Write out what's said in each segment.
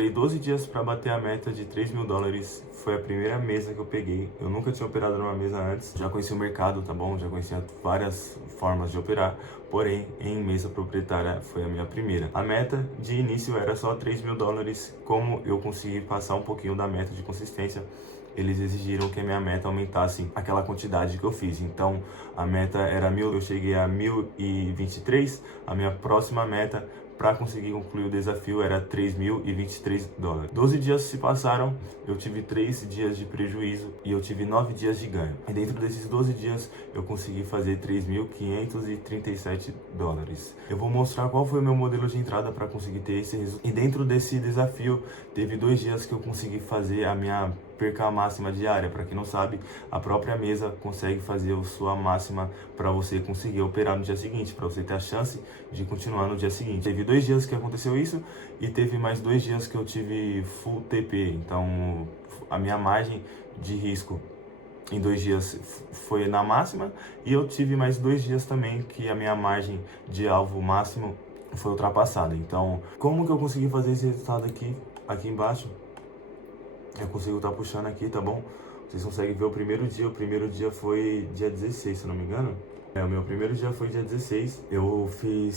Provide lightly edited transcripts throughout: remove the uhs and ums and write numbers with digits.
Esperei 12 dias para bater a meta de 3 mil dólares. Foi a primeira mesa que eu peguei. Eu nunca tinha operado numa mesa antes. Já conhecia o mercado, tá bom? Já conhecia várias formas de operar. Porém, em mesa proprietária foi a minha primeira. A meta de início era só 3 mil dólares. Como eu consegui passar um pouquinho da meta de consistência, eles exigiram que a minha meta aumentasse aquela quantidade que eu fiz. Então, a meta era 1.000, eu cheguei a 1.023. A minha próxima meta para conseguir concluir o desafio era 3.023 dólares. 12 dias se passaram, eu tive 3 dias de prejuízo e eu tive 9 dias de ganho. E dentro desses 12 dias, eu consegui fazer 3.537 dólares. Eu vou mostrar qual foi o meu modelo de entrada para conseguir ter esse resultado. E dentro desse desafio, teve 2 dias que eu consegui fazer a minha perca máxima diária. Para quem não sabe, a própria mesa consegue fazer a sua máxima para você conseguir operar no dia seguinte, para você ter a chance de continuar no dia seguinte. Teve 2 dias que aconteceu isso e teve mais 2 dias que eu tive full TP. Então, a minha margem de risco em 2 dias foi na máxima e eu tive mais 2 dias também que a minha margem de alvo máximo foi ultrapassada. Então, como que eu consegui fazer esse resultado aqui embaixo? Eu consigo estar puxando aqui, tá bom? Vocês conseguem ver o primeiro dia foi dia 16, se eu não me engano. O meu primeiro dia foi dia 16, eu fiz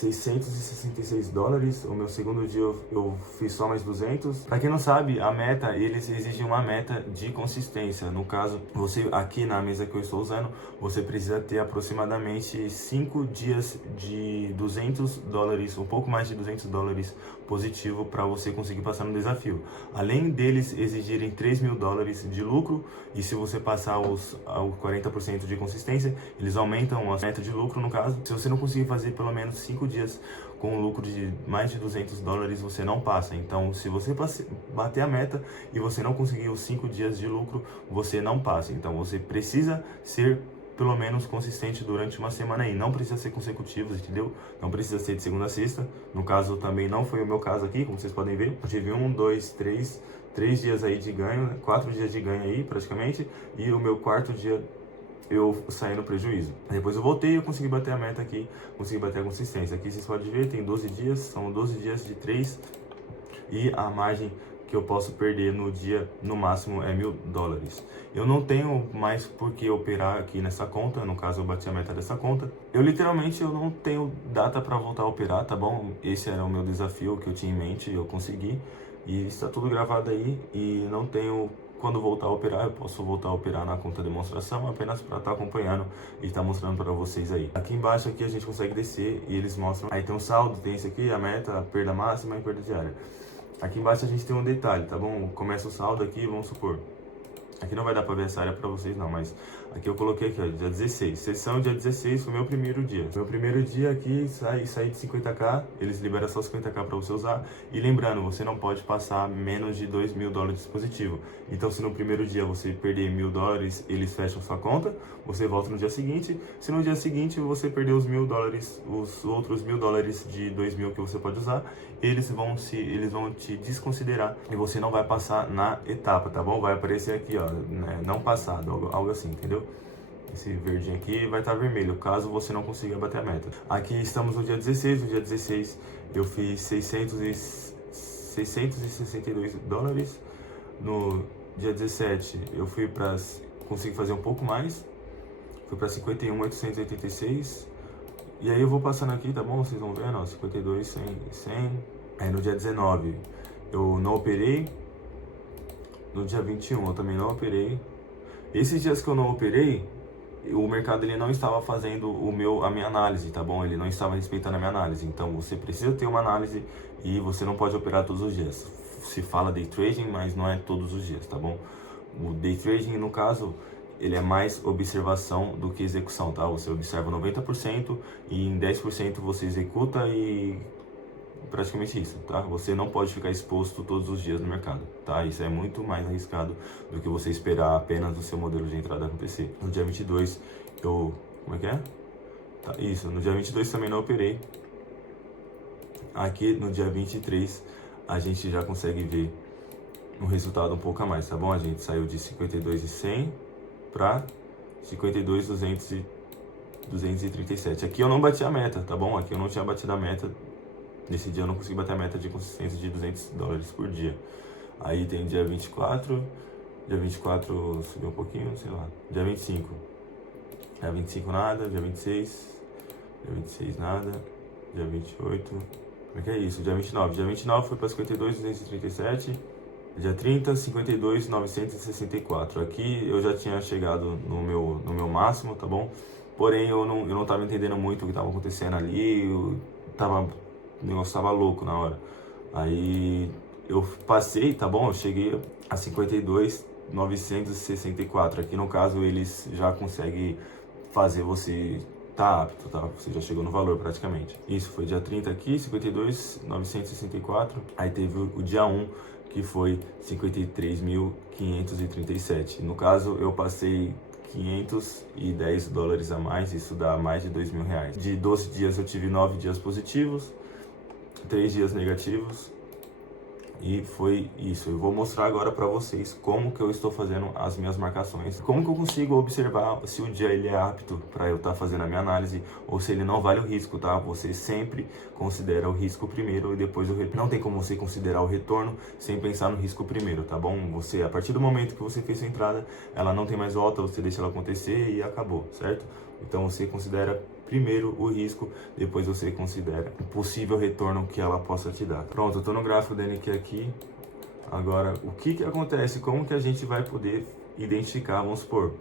666 dólares, o meu segundo dia eu fiz só mais 200. Para quem não sabe, a meta, eles exigem uma meta de consistência. No caso, você aqui na mesa que eu estou usando, você precisa ter aproximadamente 5 dias de 200 dólares, um pouco mais de 200 dólares positivo para você conseguir passar no desafio. Além deles exigirem 3 mil dólares de lucro, e se você passar os 40% de consistência, eles aumentam a meta de lucro no caso. Se você não conseguir fazer pelo menos 5 dias com um lucro de mais de 200 dólares, você não passa. Então, se você bater a meta e você não conseguir os 5 dias de lucro, você não passa. Então, você precisa ser pelo menos consistente durante uma semana aí. Não precisa ser consecutivos, entendeu? Não precisa ser de segunda a sexta. No caso, também não foi o meu caso aqui, como vocês podem ver. Eu tive 3 dias aí de ganho, né? 4 dias de ganho aí, praticamente. E o meu quarto dia eu saí no prejuízo. Depois eu voltei e eu consegui bater a meta aqui, consegui bater a consistência. Aqui vocês podem ver, tem 12 dias, são 12 dias de 3 e a margem que eu posso perder no dia, no máximo, é 1.000 dólares. Eu não tenho mais por que operar aqui nessa conta, no caso eu bati a meta dessa conta. Eu literalmente eu não tenho data para voltar a operar, tá bom? Esse era o meu desafio que eu tinha em mente, eu consegui. E está tudo gravado aí e não tenho quando voltar a operar. Eu posso voltar a operar na conta demonstração apenas para estar acompanhando e estar mostrando para vocês aí. Aqui embaixo aqui a gente consegue descer e eles mostram. Aí tem um saldo, tem esse aqui, a meta, a perda máxima e perda diária. Aqui embaixo a gente tem um detalhe, tá bom? Começa o saldo aqui, vamos supor. Aqui não vai dar pra ver essa área pra vocês não, mas aqui eu coloquei aqui, ó, dia 16. Sessão dia 16 foi o meu primeiro dia. Meu primeiro dia aqui, saí de 50k, eles liberam só 50k pra você usar. E lembrando, você não pode passar menos de 2 mil dólares positivo. Então se no primeiro dia você perder 1.000 dólares, eles fecham sua conta, você volta no dia seguinte. Se no dia seguinte você perder os 1.000 dólares, os outros 1.000 dólares de 2 mil que você pode usar, eles vão te desconsiderar e você não vai passar na etapa, tá bom? Vai aparecer aqui, ó, né, não passado, algo assim, entendeu? Esse verdinho aqui vai estar vermelho, caso você não consiga bater a meta. Aqui estamos no dia 16, no dia 16 eu fiz 662 dólares. No dia 17 eu consegui fazer um pouco mais, fui para 51.886. E aí eu vou passando aqui, tá bom? Vocês vão vendo, ó, 52, 100, 100. Aí no dia 19 eu não operei. No dia 21 eu também não operei. Esses dias que eu não operei, o mercado ele não estava fazendo a minha análise, tá bom? Ele não estava respeitando a minha análise. Então você precisa ter uma análise e você não pode operar todos os dias. Se fala day trading, mas não é todos os dias, tá bom? O day trading, no caso, ele é mais observação do que execução, tá? Você observa 90% e em 10% você executa e praticamente isso, tá? Você não pode ficar exposto todos os dias no mercado, tá? Isso é muito mais arriscado do que você esperar apenas o seu modelo de entrada acontecer. No dia 22 como é que é? Tá, isso, no dia 22 também não operei. Aqui no dia 23 a gente já consegue ver um resultado um pouco a mais, tá bom? A gente saiu de 52.100 para 52.237. Aqui eu não bati a meta, tá bom? Aqui eu não tinha batido a meta Nesse dia eu não consegui bater a meta de consistência de $200 por dia. Aí tem dia 24, dia 24 subiu um pouquinho, sei lá. Dia 25 nada, dia 26 nada, dia 28, como é que é isso? Dia 29 foi para 52.237, dia 30, 52.964. Aqui eu já tinha chegado no meu máximo, tá bom? Porém eu não tava entendendo muito o que tava acontecendo ali, o negócio tava louco na hora. Aí eu passei, tá bom? Eu cheguei a 52.964. Aqui no caso eles já conseguem fazer você tá apto, tá? Você já chegou no valor praticamente. Isso foi dia 30 aqui, 52.964. Aí teve o dia 1, que foi 53.537. No caso, eu passei $510 a mais, isso dá mais de R$2.000. De 12 dias eu tive 9 dias positivos, 3 dias negativos. E foi isso. Eu vou mostrar agora para vocês como que eu estou fazendo as minhas marcações. Como que eu consigo observar se o dia ele é apto para eu estar fazendo a minha análise ou se ele não vale o risco, tá? Você sempre considera o risco primeiro e depois o retorno. Não tem como você considerar o retorno sem pensar no risco primeiro, tá bom? Você, a partir do momento que você fez sua entrada, ela não tem mais volta, você deixa ela acontecer e acabou, certo? Então você considera primeiro o risco, depois você considera o possível retorno que ela possa te dar. Pronto, eu tô no gráfico da NQ aqui. Agora, o que acontece? Como que a gente vai poder identificar? Vamos supor,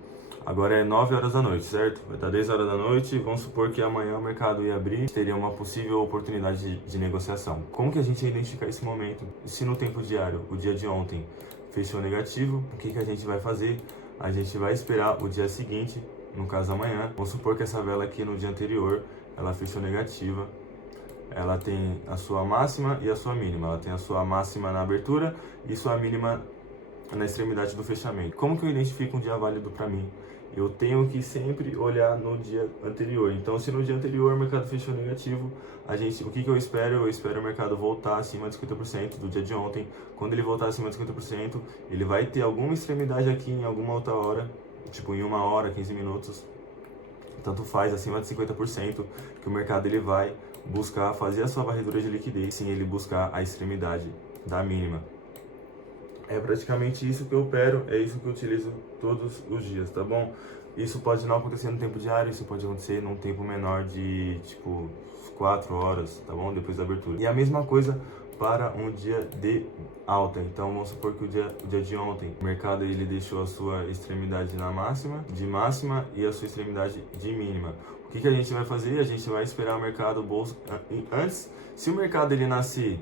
agora é 9 horas da noite, certo? Vai dar 10 horas da noite, vamos supor que amanhã o mercado ia abrir, teria uma possível oportunidade de negociação. Como que a gente vai identificar esse momento? Se no tempo diário, o dia de ontem fechou negativo, o que a gente vai fazer? A gente vai esperar o dia seguinte, no caso amanhã. Vamos supor que essa vela aqui no dia anterior, ela fechou negativa. Ela tem a sua máxima e a sua mínima. Ela tem a sua máxima na abertura e sua mínima na extremidade do fechamento. Como que eu identifico um dia válido para mim? Eu tenho que sempre olhar no dia anterior. Então, se no dia anterior o mercado fechou negativo, o que eu espero? Eu espero o mercado voltar acima de 50% do dia de ontem. Quando ele voltar acima de 50%, ele vai ter alguma extremidade aqui em alguma outra hora, tipo em 1 hora, 15 minutos, tanto faz, acima de 50%, que o mercado ele vai buscar fazer a sua varredura de liquidez, sim, ele buscar a extremidade da mínima. É praticamente isso que eu opero, é isso que eu utilizo todos os dias, tá bom? Isso pode não acontecer no tempo diário, isso pode acontecer num tempo menor de, tipo, 4 horas, tá bom? Depois da abertura. E a mesma coisa para um dia de alta. Então vamos supor que o dia de ontem o mercado ele deixou a sua extremidade na máxima, de máxima, e a sua extremidade de mínima. O que a gente vai fazer? A gente vai esperar o mercado antes. Se o mercado ele nascer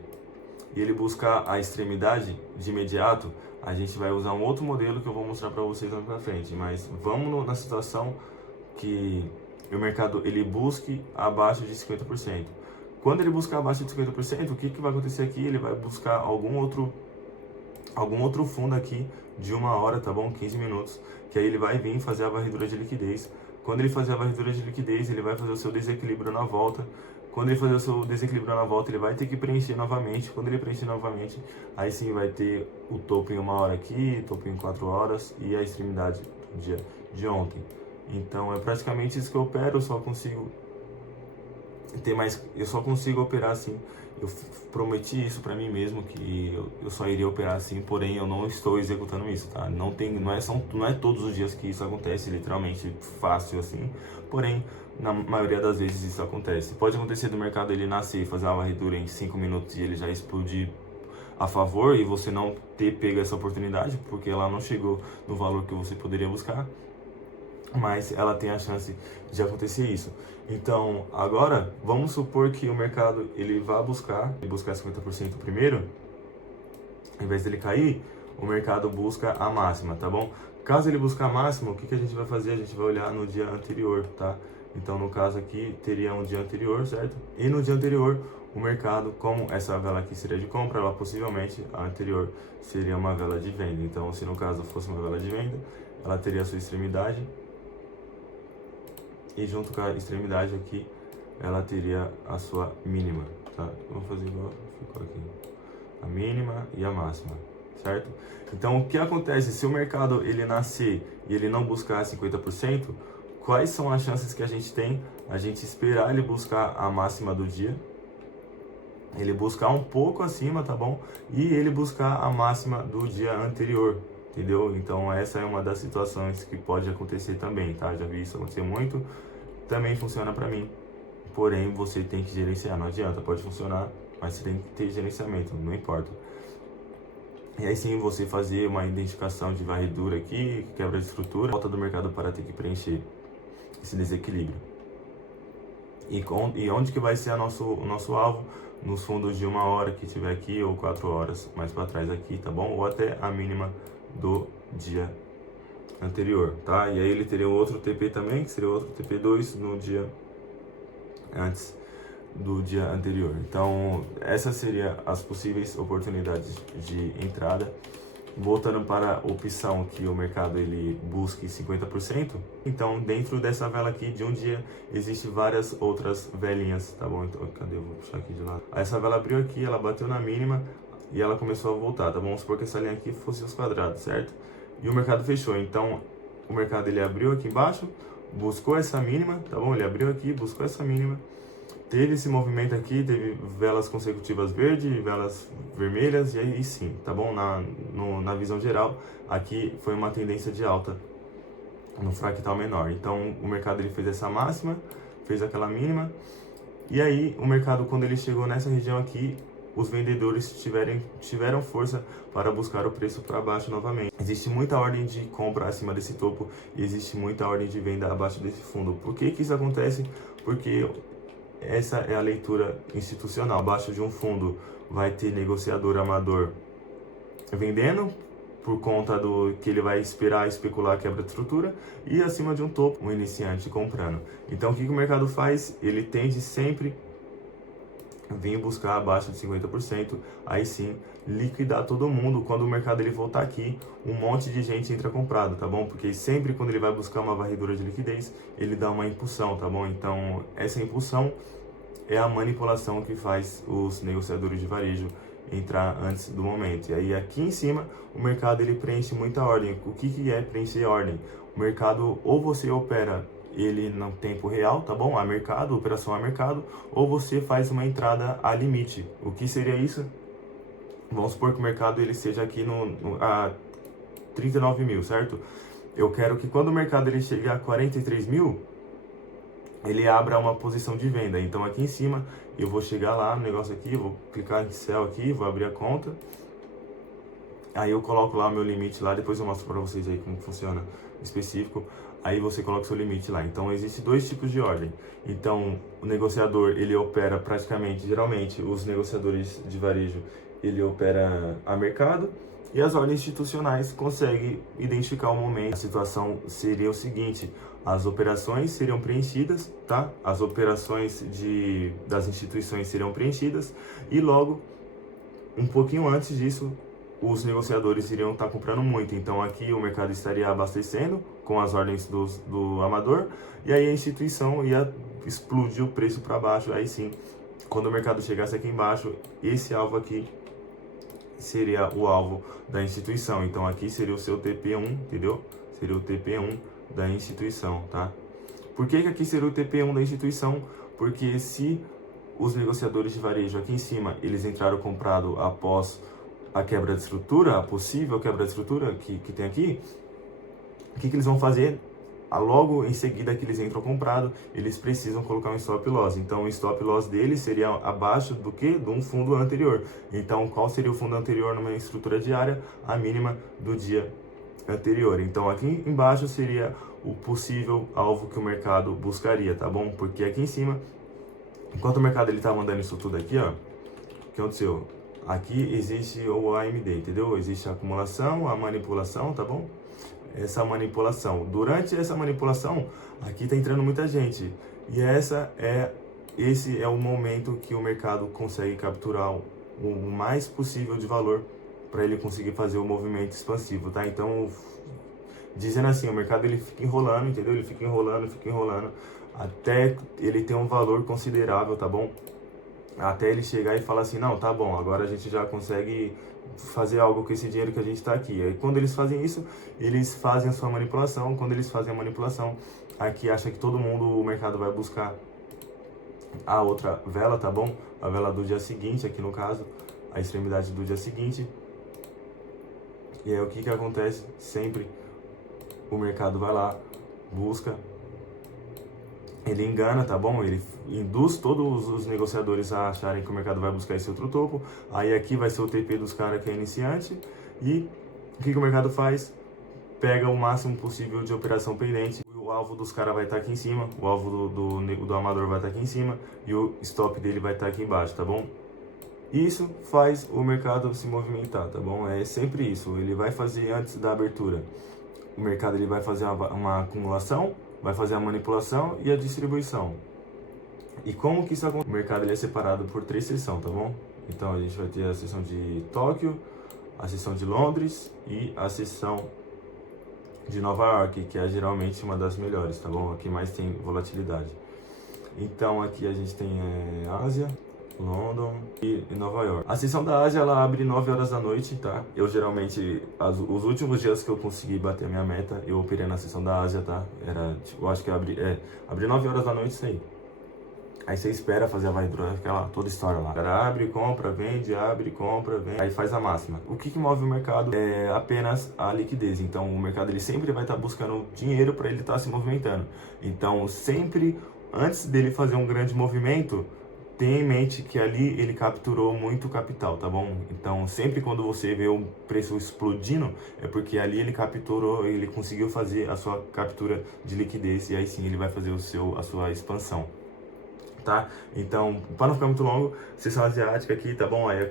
e ele buscar a extremidade de imediato, a gente vai usar um outro modelo que eu vou mostrar para vocês lá pra frente. Mas vamos na situação que o mercado ele busque abaixo de 50%. Quando ele buscar abaixo de 50%, o que vai acontecer aqui? Ele vai buscar algum outro fundo aqui de 1 hora, tá bom? 15 minutos, que aí ele vai vir fazer a varredura de liquidez. Quando ele fazer a varredura de liquidez, ele vai fazer o seu desequilíbrio na volta. Quando ele fazer o seu desequilíbrio na volta, ele vai ter que preencher novamente. Quando ele preencher novamente, aí sim vai ter o topo em 1 hora aqui, topo em 4 horas e a extremidade do dia de ontem. Então é praticamente isso que eu opero, eu só consigo operar assim. Eu prometi isso para mim mesmo, que eu só iria operar assim, porém eu não estou executando isso, tá? Não é todos os dias que isso acontece, literalmente fácil assim, porém na maioria das vezes isso acontece. Pode acontecer do mercado ele nascer e fazer uma varredura em 5 minutos e ele já explodir a favor e você não ter pego essa oportunidade, porque ela não chegou no valor que você poderia buscar, mas ela tem a chance de acontecer isso. Então, agora, vamos supor que o mercado ele vá buscar 50% primeiro, ao invés dele cair, o mercado busca a máxima, tá bom? Caso ele buscar a máxima, o que a gente vai fazer? A gente vai olhar no dia anterior, tá? Então, no caso aqui, teria um dia anterior, certo? E no dia anterior, o mercado, como essa vela aqui seria de compra, ela possivelmente, a anterior, seria uma vela de venda. Então, se no caso fosse uma vela de venda, ela teria a sua extremidade, e junto com a extremidade aqui, ela teria a sua mínima, tá? Vamos fazer igual ficou aqui. A mínima e a máxima, certo? Então, o que acontece se o mercado ele nascer e ele não buscar 50%, quais são as chances que a gente tem? A gente esperar ele buscar a máxima do dia, ele buscar um pouco acima, tá bom? E ele buscar a máxima do dia anterior, entendeu? Então essa é uma das situações que pode acontecer também, tá? Já vi isso acontecer muito, também funciona para mim. Porém, você tem que gerenciar, não adianta, pode funcionar, mas você tem que ter gerenciamento, não importa. E aí sim você fazer uma identificação de varredura aqui, quebra de estrutura, volta do mercado para ter que preencher esse desequilíbrio. E onde que vai ser o nosso alvo? Nos fundos de 1 hora que tiver aqui, ou 4 horas mais para trás aqui, tá bom? Ou até a mínima do dia anterior, tá? E aí ele teria outro TP também, que seria outro TP2 no dia antes do dia anterior. Então, essas seriam as possíveis oportunidades de entrada. Voltando para a opção que o mercado ele busque 50%, então dentro dessa vela aqui de um dia, existe várias outras velinhas, tá bom? Então, cadê? Eu vou puxar aqui de lado. Essa vela abriu aqui, ela bateu na mínima e ela começou a voltar, tá bom? Vamos supor que essa linha aqui fosse os quadrados, certo? E o mercado fechou, então o mercado ele abriu aqui embaixo, buscou essa mínima, tá bom? Ele abriu aqui, buscou essa mínima, teve esse movimento aqui, teve velas consecutivas verdes, velas vermelhas, e aí sim, tá bom? Na visão geral, aqui foi uma tendência de alta no fractal menor. Então, o mercado ele fez essa máxima, fez aquela mínima, e aí o mercado, quando ele chegou nessa região aqui, os vendedores tiveram força para buscar o preço para baixo novamente. Existe muita ordem de compra acima desse topo e existe muita ordem de venda abaixo desse fundo. Por que que isso acontece? Porque essa é a leitura institucional. Abaixo de um fundo vai ter negociador amador vendendo por conta do que ele vai esperar especular a quebra de estrutura, e acima de um topo, um iniciante comprando. Então o que o mercado faz? Ele tende sempre vir buscar abaixo de 50%, aí sim liquidar todo mundo. Quando o mercado ele voltar aqui, um monte de gente entra comprado, tá bom? Porque sempre quando ele vai buscar uma varredura de liquidez, ele dá uma impulsão, tá bom? Então essa impulsão é a manipulação que faz os negociadores de varejo entrar antes do momento. E aí aqui em cima o mercado ele preenche muita ordem. O que é preencher ordem? O mercado, ou você opera ele no tempo real, tá bom? A mercado, operação a mercado, ou você faz uma entrada a limite. O que seria isso? Vamos supor que o mercado ele seja aqui a 39 mil, certo? Eu quero que quando o mercado ele chegue a 43 mil, ele abra uma posição de venda. Então aqui em cima eu vou chegar lá no negócio aqui, vou clicar em Sell aqui, vou abrir a conta. Aí eu coloco lá o meu limite lá, depois eu mostro para vocês aí como funciona específico. Aí você coloca o seu limite lá. Então existe dois tipos de ordem. Então o negociador ele opera praticamente, geralmente os negociadores de varejo ele opera a mercado, e as ordens institucionais conseguem identificar o momento. A situação seria o seguinte: as operações seriam preenchidas, tá? As operações das instituições seriam preenchidas, e logo um pouquinho antes disso os negociadores iriam estar comprando muito. Então aqui o mercado estaria abastecendo com as ordens do amador, e aí a instituição ia explodir o preço para baixo. Aí sim, quando o mercado chegasse aqui embaixo, esse alvo aqui seria o alvo da instituição. Então aqui seria o seu TP1, entendeu? Seria o TP1 da instituição, tá? Por que que aqui seria o TP1 da instituição? Porque se os negociadores de varejo aqui em cima, eles entraram comprado após a quebra de estrutura, a possível quebra de estrutura que tem aqui, o que que eles vão fazer? Logo em seguida que eles entram comprado, eles precisam colocar um stop loss. Então o stop loss deles seria abaixo do que? De um fundo anterior. Então qual seria o fundo anterior numa estrutura diária? A mínima do dia anterior. Então aqui embaixo seria o possível alvo que o mercado buscaria, tá bom? Porque aqui em cima, enquanto o mercado ele tá mandando isso tudo aqui, ó, o que aconteceu? Aqui existe o AMD, entendeu? Existe a acumulação, a manipulação, tá bom? Essa manipulação. Durante essa manipulação, aqui tá entrando muita gente. E esse é o momento que o mercado consegue capturar o mais possível de valor para ele conseguir fazer o movimento expansivo, tá? Então, dizendo assim, o mercado ele fica enrolando, entendeu? Ele fica enrolando, até ele ter um valor considerável, tá bom? Até ele chegar e falar assim, não, tá bom, agora a gente já consegue fazer algo com esse dinheiro que a gente está aqui. Aí quando eles fazem isso, eles fazem a sua manipulação. Quando eles fazem a manipulação, aqui acha que todo mundo, o mercado vai buscar a outra vela, tá bom? a vela do dia seguinte, aqui no caso, a extremidade do dia seguinte. E aí o que acontece? Sempre o mercado vai lá, busca, ele engana, tá bom? Ele induz todos os negociadores a acharem que o mercado vai buscar esse outro topo. Aí aqui vai ser o TP dos caras que é iniciante. E o que o mercado faz? Pega o máximo possível de operação pendente. O alvo dos caras vai estar aqui em cima, o alvo do amador vai estar aqui em cima e o stop dele vai estar aqui embaixo, tá bom? Isso faz o mercado se movimentar, tá bom? É sempre isso. Ele vai fazer antes da abertura. O mercado ele vai fazer uma acumulação, vai fazer a manipulação e a distribuição. E como que isso acontece? O mercado ele é separado por 3 seções, tá bom? Então a gente vai ter a seção de Tóquio, a seção de Londres e a seção de Nova York, que é geralmente uma das melhores, tá bom? Aqui mais tem volatilidade. Então aqui a gente tem Ásia, London e Nova York. A sessão da Ásia ela abre 9 horas da noite, tá? Eu geralmente, os últimos dias que eu consegui bater a minha meta, eu operei na sessão da Ásia, tá? Era, tipo, eu acho que abri 9 horas da noite isso aí. Aí você espera fazer a varredura, aquela toda história lá. O cara abre, compra, vende, abre, compra, vende. Aí faz a máxima. O que move o mercado é apenas a liquidez. Então o mercado ele sempre vai estar buscando dinheiro para ele estar se movimentando. Então sempre, antes dele fazer um grande movimento, tenha em mente que ali ele capturou muito capital, tá bom? Então sempre quando você vê o preço explodindo, é porque ali ele capturou, ele conseguiu fazer a sua captura de liquidez e aí sim ele vai fazer a sua expansão. Tá? Então, para não ficar muito longo, sessão asiática aqui, tá bom? Aí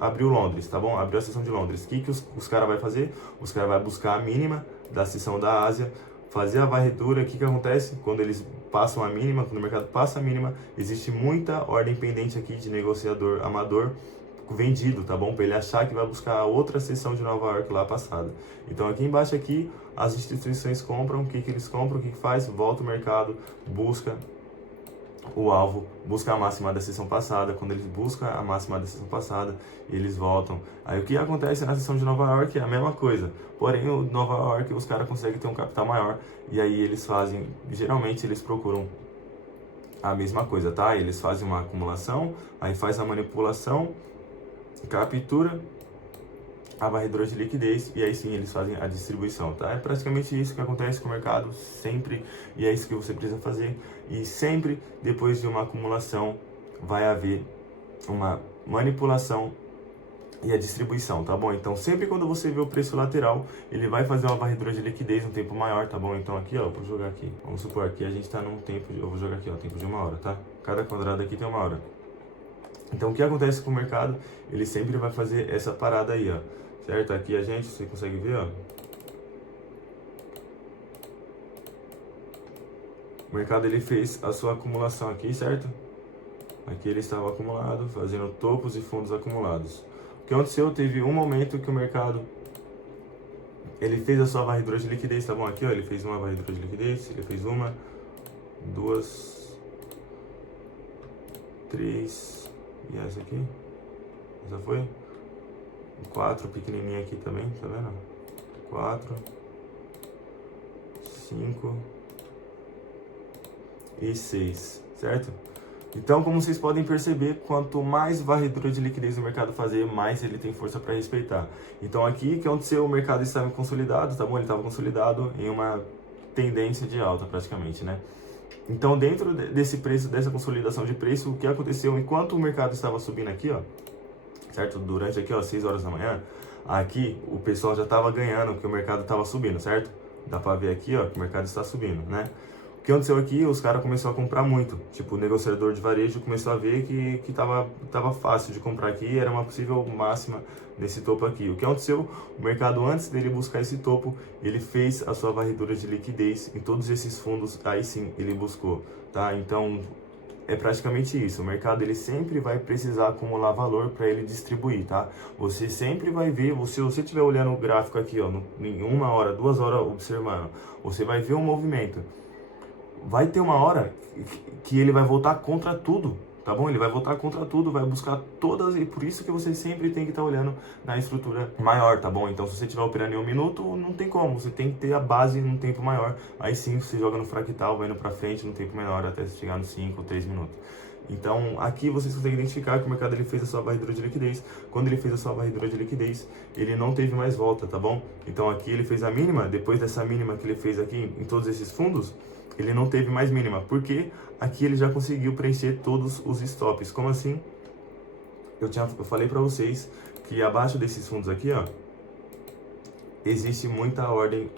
abriu Londres, tá bom? Abriu a sessão de Londres. O que os caras vão fazer? Os caras vão buscar a mínima da sessão da Ásia, fazer a varredura. O que acontece? Quando eles passam a mínima, quando o mercado passa a mínima, existe muita ordem pendente aqui de negociador amador vendido, tá bom? Para ele achar que vai buscar a outra sessão de Nova York lá passada. Então aqui embaixo aqui, as instituições compram, o que eles compram, o que faz? Volta o mercado, busca o alvo, busca a máxima da sessão passada. Quando eles buscam a máxima da sessão passada, eles voltam. Aí o que acontece na sessão de Nova York é a mesma coisa. Porém, o Nova York, os caras conseguem ter um capital maior. E aí eles fazem, geralmente eles procuram a mesma coisa, tá? Eles fazem uma acumulação, aí faz a manipulação, captura a varredura de liquidez e aí sim eles fazem a distribuição, tá? É praticamente isso que acontece com o mercado sempre e é isso que você precisa fazer. E sempre depois de uma acumulação vai haver uma manipulação e a distribuição, tá bom? Então sempre quando você vê o preço lateral, ele vai fazer uma varredura de liquidez um tempo maior, tá bom? Então aqui, ó, vou jogar aqui, vamos supor, aqui a gente tá num tempo, eu vou jogar aqui, ó, tempo de 1 hora, tá? Cada quadrado aqui tem 1 hora. Então o que acontece com o mercado? Ele sempre vai fazer essa parada aí, ó, certo? Aqui a gente, você consegue ver, ó. O mercado ele fez a sua acumulação aqui, certo? Aqui ele estava acumulado, fazendo topos e fundos acumulados. O que aconteceu? Teve um momento que o mercado ele fez a sua varredura de liquidez, tá bom? Aqui, ó, ele fez uma varredura de liquidez, ele fez 1, 2, 3, e essa aqui, essa foi 4, pequenininha aqui também, tá vendo? 4, 5 e 6, certo? Então, como vocês podem perceber, quanto mais varredura de liquidez o mercado fazer, mais ele tem força para respeitar. Então aqui, o que aconteceu? O mercado estava consolidado, tá bom? Ele estava consolidado em uma tendência de alta praticamente, né? Então, dentro desse preço, dessa consolidação de preço, o que aconteceu enquanto o mercado estava subindo aqui, ó, certo? Durante aqui, ó, 6 horas da manhã, aqui o pessoal já estava ganhando, porque o mercado estava subindo, certo? Dá para ver aqui, ó, que o mercado está subindo, né? O que aconteceu aqui, os caras começaram a comprar muito. Tipo, o negociador de varejo começou a ver que tava fácil de comprar aqui, era uma possível máxima nesse topo aqui. O que aconteceu? O mercado, antes dele buscar esse topo, ele fez a sua varredura de liquidez em todos esses fundos, aí sim ele buscou, tá? Então, é praticamente isso. O mercado ele sempre vai precisar acumular valor para ele distribuir, tá? Você sempre vai ver, se você estiver olhando o gráfico aqui, ó, em 1 hora, 2 horas observando, você vai ver um movimento. Vai ter uma hora que ele vai voltar contra tudo, tá bom? Ele vai voltar contra tudo, vai buscar todas, e por isso que você sempre tem que estar olhando na estrutura maior, tá bom? Então, se você estiver operando em 1 minuto, não tem como, você tem que ter a base num tempo maior. Aí sim, você joga no fractal, vai indo pra frente num tempo menor, até chegar nos 5, 3 minutos. Então, aqui vocês conseguem identificar que o mercado ele fez a sua varredura de liquidez. Quando ele fez a sua varredura de liquidez, ele não teve mais volta, tá bom? Então, aqui ele fez a mínima, depois dessa mínima que ele fez aqui em todos esses fundos, ele não teve mais mínima, porque aqui ele já conseguiu preencher todos os stops. Como assim? Eu falei para vocês que abaixo desses fundos aqui, ó, existe muita ordem,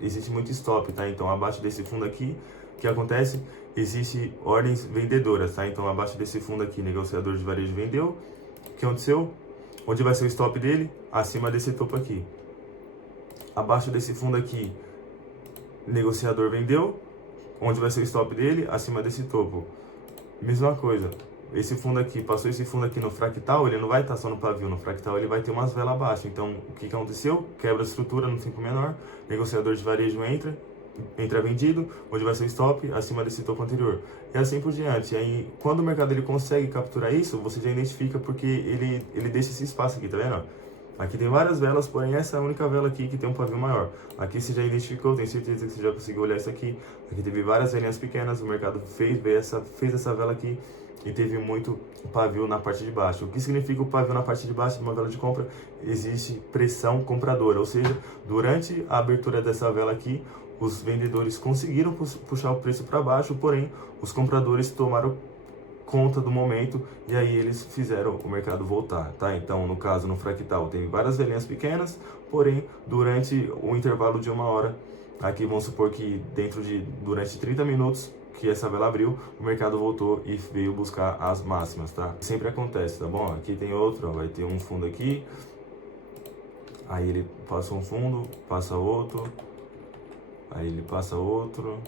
existe muito stop, tá? Então, abaixo desse fundo aqui, o que acontece? Existe ordens vendedoras, tá? Então, abaixo desse fundo aqui, negociador de varejo vendeu. O que aconteceu? Onde vai ser o stop dele? Acima desse topo aqui. Abaixo desse fundo aqui, negociador vendeu. Onde vai ser o stop dele? Acima desse topo. Mesma coisa. Esse fundo aqui, passou esse fundo aqui no fractal, ele não vai estar só no pavio. No fractal ele vai ter umas velas abaixo. Então, o que aconteceu? Quebra a estrutura no tempo menor. Negociador de varejo entra vendido, onde vai ser o stop, acima desse topo anterior. E assim por diante. E aí, quando o mercado ele consegue capturar isso, você já identifica porque ele deixa esse espaço aqui, tá vendo? Aqui tem várias velas, porém essa é a única vela aqui que tem um pavio maior. Aqui você já identificou, tenho certeza que você já conseguiu olhar isso aqui. Aqui teve várias velinhas pequenas, o mercado fez essa vela aqui e teve muito pavio na parte de baixo. O que significa o pavio na parte de baixo de uma vela de compra? Existe pressão compradora, ou seja, durante a abertura dessa vela aqui, os vendedores conseguiram puxar o preço para baixo, porém os compradores tomaram conta do momento e aí eles fizeram o mercado voltar, tá? Então, no caso, no fractal, tem várias velinhas pequenas, porém, durante o intervalo de 1 hora, aqui vamos supor que durante 30 minutos que essa vela abriu, o mercado voltou e veio buscar as máximas, tá? Sempre acontece, tá bom? Aqui tem outro, ó, vai ter um fundo aqui, aí ele passa um fundo, passa outro, aí ele passa outro,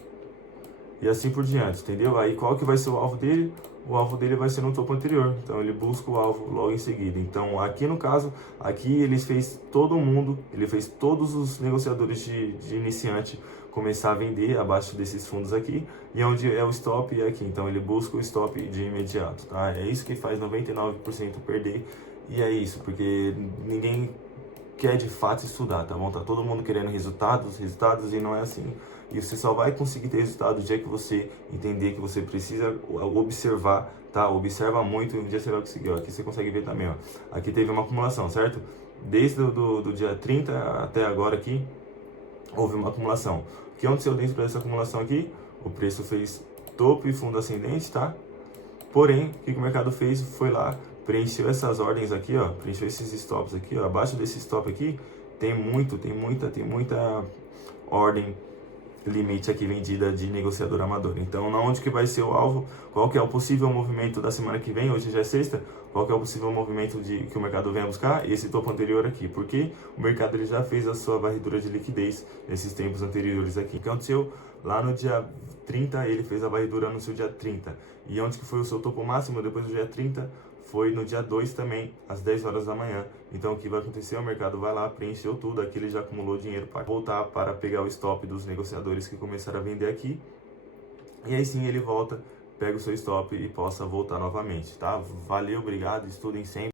e assim por diante, entendeu? Aí qual que vai ser o alvo dele? O alvo dele vai ser no topo anterior, então ele busca o alvo logo em seguida. Então aqui no caso, aqui ele fez todos os negociadores de iniciante começar a vender abaixo desses fundos aqui, e onde é o stop é aqui, então ele busca o stop de imediato, tá? É isso que faz 99% perder, e é isso, porque ninguém quer de fato estudar, tá bom? Tá todo mundo querendo resultados, e não é assim. E você só vai conseguir ter resultado o dia que você entender que você precisa observar, tá? Observa muito e um dia você vai conseguir. Ó, aqui você consegue ver também, ó. Aqui teve uma acumulação, certo? Desde do dia 30 até agora aqui, houve uma acumulação. O que aconteceu dentro dessa acumulação aqui? O preço fez topo e fundo ascendente, tá? Porém, o que o mercado fez? Foi lá, preencheu essas ordens aqui, ó, preencheu esses stops aqui, ó. Abaixo desse stop aqui, tem muita ordem limite aqui vendida de negociador amador. Então, onde que vai ser o alvo? Qual que é o possível movimento da semana que vem? Hoje já é sexta. Qual que é o possível movimento que o mercado venha buscar? Esse topo anterior aqui, porque o mercado ele já fez a sua varredura de liquidez nesses tempos anteriores aqui. O que aconteceu? Lá no dia 30, ele fez a varredura no seu dia 30. E onde que foi o seu topo máximo depois do dia 30? Foi no dia 2 também, às 10 horas da manhã. Então, o que vai acontecer? O mercado vai lá, preencheu tudo, aqui ele já acumulou dinheiro para voltar para pegar o stop dos negociadores que começaram a vender aqui. E aí sim ele volta, pega o seu stop e possa voltar novamente, tá? Valeu, obrigado, estudem sempre.